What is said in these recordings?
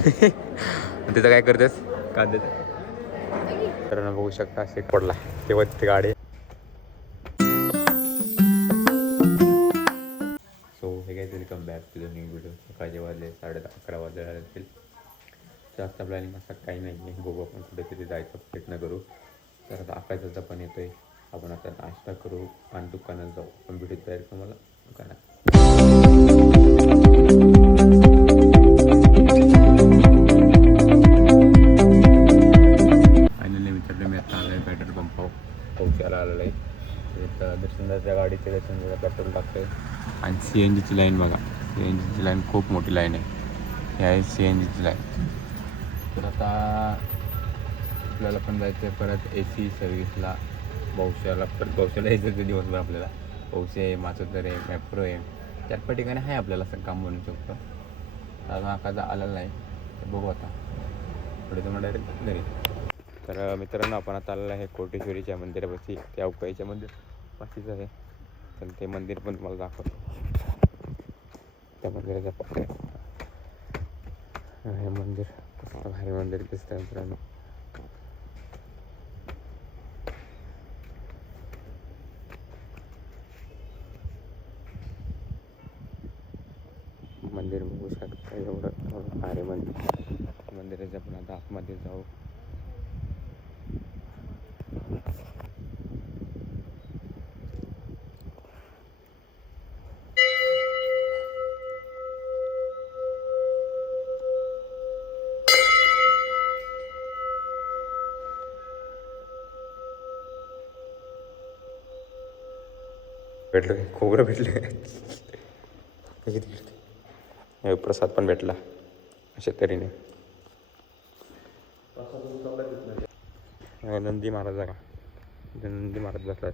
तिथं काय करतेस कांद्याचं तर बघू शकता असे पडला तेव्हा तिथे गाडी. सो हे काय welcome back to the new video. सकाळचे वाजले 11:30 वाजले असतील. जास्त प्लॅनिंग असं काही नाही आहे. बघू आपण कुठेतरी जायचा प्रयत्न करू. तर आता आकाशाचा पण येतोय. आपण आता नाश्ता करू आणि दुकानात जाऊ. आपण भेटू तयार तुम्हाला दुकानात. फायनली विचारलं मी आता आलं आहे पेट्रोल पंपावर पोहोचायला आलेलं आहे. दर्शनदाच्या गाडीचे दर्शन पेट्रोल टाकतोय आणि CNGची लाईन बघा. CNGची लाईन खूप मोठी लाईन आहे. ही आहे CNGची लाईन. तर आता आपल्याला पण जायचं आहे परत AC सर्व्हिसला बहुशाला. परत बहुशाला यायचं ते दिवसभर आपल्याला. पौसे आहे, माचोतर आहे, मॅप्रो आहे, 4-5 ठिकाणी आहे आपल्याला असं काम बनवू शकतो. अजून आकाचा आलेला नाही तर बघू आता पुढे तर डायरेक्ट घरी. तर मित्रांनो आपण आता आलेलं आहे कोटेश्वरीच्या मंदिरापाशी. त्या अवकाळीच्या मंदिर पाशीच आहे. तर ते मंदिर पण तुम्हाला दाखवतो. त्या मंदिराच्या पाठी हे मंदिर कसं भारी मंदिर दिसतं मित्रांनो. मंदिर बघू शकता एवढं भारी मंदिर. मंदिराच्या आपण आता आतमध्ये जाऊ. भेटलं काय खोबरं भेटलं काय प्रसाद पण भेटला अशा तऱ्हेने. नंदी महाराज का नंदी महाराज बसला.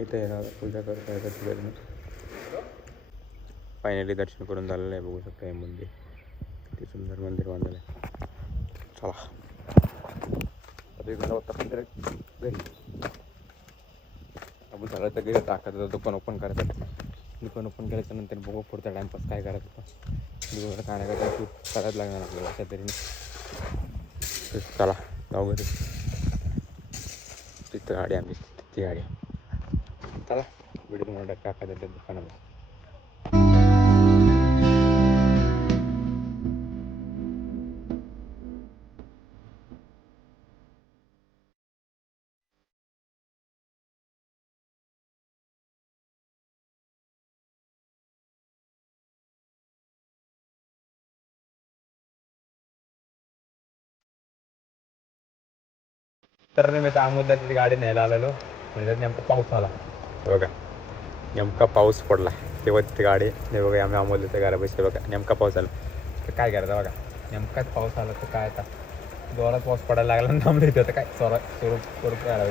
इथे येणार पूजा करता येतात. फायनली दर्शन करून झालेलं आहे. बघू शकता हे मंदिर किती सुंदर मंदिर बांधलेलं आहे. चला घरा होता पण घरी आपण झालं तर घरी टाकायचं. दुकान ओपन करायचं. दुकान ओपन केल्याच्या नंतर बघू पुढचा टाइमपास काय करायचं. दिवसभर काय नाही करायचं खूप करायला लागणार आपल्याला अशा तऱ्हेने. चला जाऊ घरी. तिथं गाडी आम्ही तिथे गाडी. चला व्हिडिओ तुम्हाला टाकायचं त्या दुकानावर. तर मी आता अमोलदाची गाडी न्यायला आलेलो. म्हणजे नेमका पाऊस आला बघा. नेमका पाऊस पडला तेव्हा तिथे गाडी नाही बघा. आम्ही अमोलदाच्या घरापाशी बघा नेमका पाऊस आला. तर काय करायचं बघा. नेमकाच पाऊस आला तर काय आता जोरात पाऊस पडायला लागला ना थांबलं. आता काय स्वरूप करायला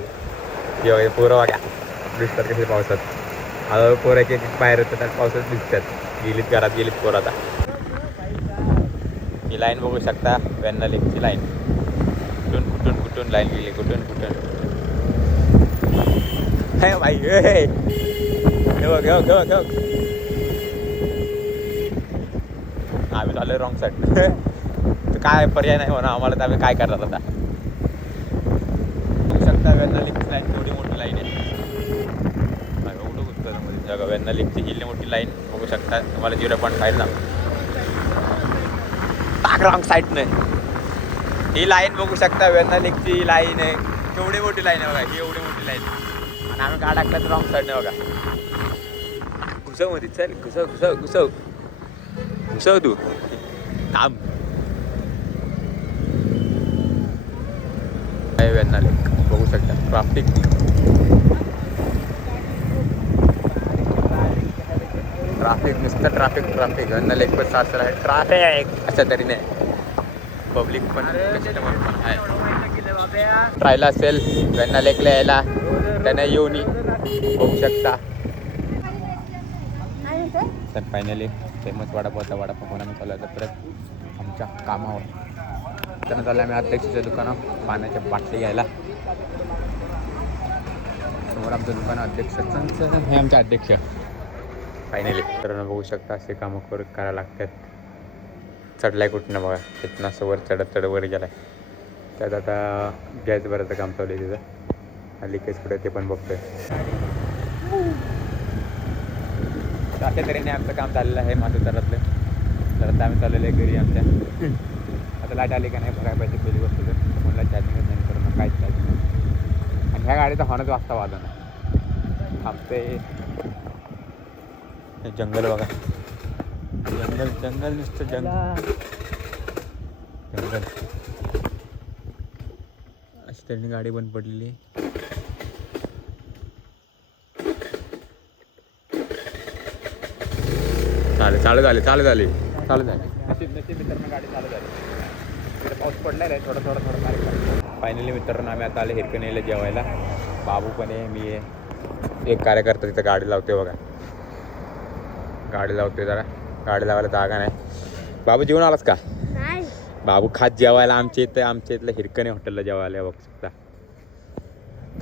किंवा पोरं बघा दिसतात कसे पावसात. हळूहळू पोरं एक बाहेर येतात आणि पावसात दिसतात. गेलीत घरात गेलीत पोरं. आता ही लाईन बघू शकता वेण्णा लेकची लाईन. कुठून लाईन गेली कुठून हे भाई हे बघ आम्ही झालो रॉंग साईड. तर काय पर्याय नाही म्हणा आम्हाला. तर आम्ही काय करणार आता. बघू शकता वेण्णा लेकची लाईन एवढी मोठी लाईन आहे. एवढं उत्तरामध्ये जगा वेण्णा लेकची ही मोठी लाईन बघू शकता तुम्हाला. 0.5 ना टाक रॉंग साईडने. ही लाईन बघू शकता वेण्णा लेकची लाईन आहे. केवढी मोठी लाईन आहे बघा. ही एवढी मोठी लाईन आणि आम्ही गाड टाकल्यात रॉंग साईडने बघा. घुसव मध्ये चल घुसव तू थांब. वेण्णा लेक बघू शकता. ट्राफिक नुसतं ट्राफिक वेण्णा लेक पण सासर आहे. ट्राफिक अशा तरीने पब्लिक पण कस्टमर पण आहे. ट्रायला असेल वेण्णा लेकला यायला त्यांना येऊन बघू शकता. तर फायनली फेमस वडापावचा वडापाव कोणाने चालू आहे परत आमच्या कामावर. त्यांना चाललं आम्ही अध्यक्षाच्या दुकानात पाण्याच्या बाटली घ्यायला. समोर आमचं दुकान अध्यक्षाचं, हे आमचे अध्यक्ष फायनली. तर बघू शकता असे कामं करायला लागतात. चढलाय कुठनं बघा, तिथनं असं वर चढत वर गेलाय. त्यात आता गॅस भरायचं काम चालू आहे तिथं. लिकेज कुठे ते पण बघतोय. अशा तऱ्हेने आमचं काम चाललेलं आहे माथेरानतलं. तर आता आम्ही चाललेलं आहे घरी आमच्या. आता लाईट आली का नाही बघायला पाहिजे पहिली गोष्ट. तर फोनला चार्जिंगच नाही तर मग काहीच चार्जिंग नाही. आणि ह्या गाडीचा हॉर्नच वाजता वाजवणार थांबते. जंगल बघा, जंगल जंगल नुसतं जंगल जंगल. अशी त्यांनी गाडी बंद पडलेली आहे. चालू झाले नशीब मित्रांनो गाडी चालू झाली. तिथे पाऊस पडलाय रे थोडं बारीक. फायनली मित्रांनो आम्ही आता आले हिरकणीला जेवायला. बाबू पण आहे, मी आहे, एक कार्यकर्ता तिथं गाडी लावते बघा. गाडी लावते जरा, गाडी लावायला जागा नाही. बाबू जेवून आलास का? बाबू खात जेवायला आमच्या इथलं हिरकणी हॉटेलला जेवायला बघ शकता.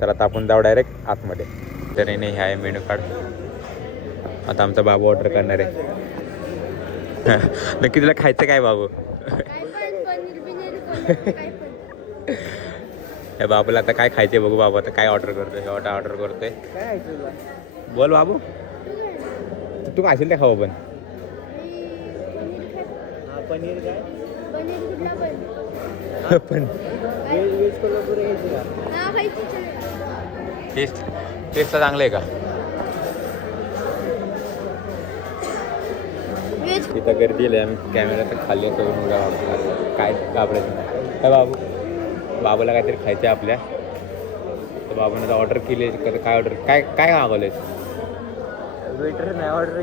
तर आता आपण जाऊ डायरेक्ट आतमध्ये. तरी नाही आहे मेनू कार्ड. आता आमचा बाबू ऑर्डर करणार आहे. नक्की तुला खायचं काय बाबू? या बाबूला आता काय खायचंय बघू. बाबू आता काय ऑर्डर करतोय? ऑर्डर करतोय. बोल बाबू, तू खाशील ते खाऊ. पण टेस्ट चांगलं आहे का? तिथं गर्दी आहे. आम्ही कॅमेरा तर खाल्ली करून काय घाबरायचं नाही. काय बाबूला काहीतरी खायचं आहे आपल्या. तर बाबूने तर ऑर्डर केली. काय ऑर्डर काय मागवलं आहे? वेटर नाही ऑर्डर.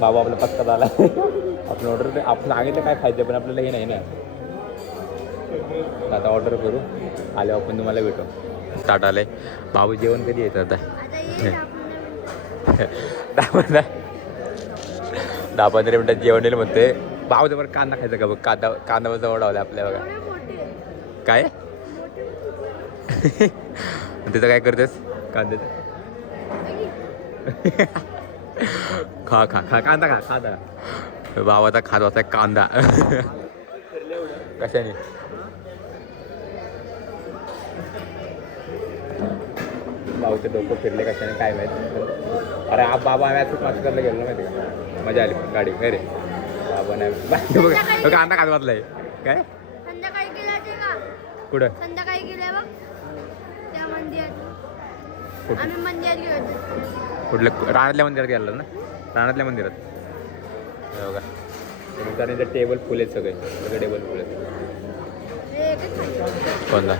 बाबू आपला पत्ता आला. आपण ऑर्डर आपण सांगितलं काय खायचं पण आपल्याला हे नाही ना. आता ऑर्डर करू, आले आपण तुम्हाला भेटू. स्टार्ट आलंय. बाबू जेवण कधी येतं आता? 10-15 मिनिटात जेवण येईल म्हणते. बाबूचं बरं कांदा खायचा का बघ. कांदा जवळ लावला आपल्या बघा. काय तिथं काय करतेस कांद्याचं? खा कांदा खा. बाबाचा खात होता कांदा. कशाने? बाबूचे डोकं फिरले कशाने काय माहिती. अरे बाबा आम्ही असंच मस्त करायला गेलो माहिती का? मजा आली गाडी काय रे. बाबा नाही कांदा खात वाटलाय काय? कुठं? संध्याकाळी गेल्या बघ त्या मंदिरात. आम्ही मंदिरात गेलो. कुठल्या? रानातल्या मंदिरात गेला ना? रानातल्या मंदिरात बघा. तर टेबल फुल आहेत सगळे टेबल फुल आहेत. कोणता?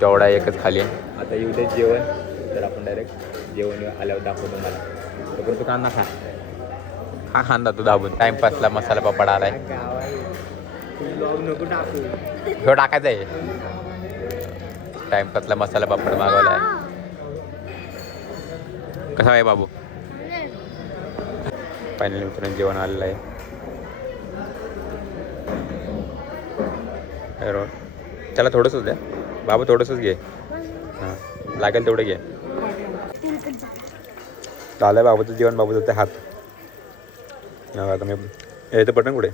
तेवढा एकच खाली आहे. आता येऊ दे जेवण. तर आपण डायरेक्ट जेवण आल्यावर दाखवतो तुम्हाला. तोपर्यंत तू कांदा खा खांदा तू दाबून. टाइमपासला मसाला पापड आलाय. ह्यो टाकायचा आहे. टाइमपासला मसाला पापड मागवला आहे. कसा आहे बाबू? फायनली मित्रांनो जेवण आलेलं आहे. त्याला थोडंसंच द्या बाबू, थोडंसंच घे. हां लागेल तेवढं घे. झालं बाबूचं जेवण. बाबूचं ते हात. आता मी यायचं बटन कुठे?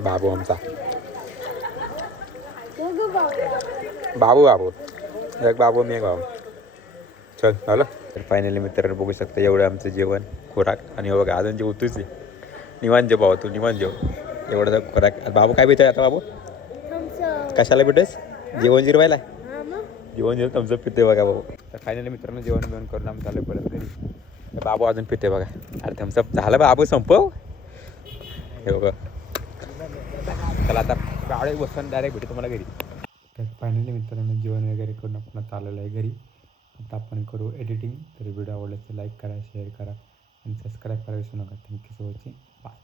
बाबू आमचा बाबू एक बाबू मी एक बाबू. चल झालं. तर फायनली मित्रांनो बघू शकता एवढं आमचं जेवण खुराक. आणि बघा अजून जे उतूच आहे. निवांत जेव बाबा, तू निवांत जेव. एवढं खुराक. बाबू काय भेटाय आता? बाबू कशाला भेटेस? जेवण जिरवायला? जेवण थम्सअप पिते बघा बाबू. तर फायनली मित्रांनो जेवण करून आम्ही चालू परत घरी. बाबू अजून पिते बघा. अरे थम्सअप झालं बाबू, संपव हे बघा. चला आता गाडी बसून डायरेक्ट भेटू तुम्हाला घरी. तर फायनली मित्रांनो जेवण वगैरे करून आपण चाललेलं आहे घरी. आता आपण करू एडिटिंग. तर व्हिडिओ आवडल्यास लाईक करा, शेअर करा आणि सबस्क्राईब करायला विसरू नका. Thank you for watching. बाय.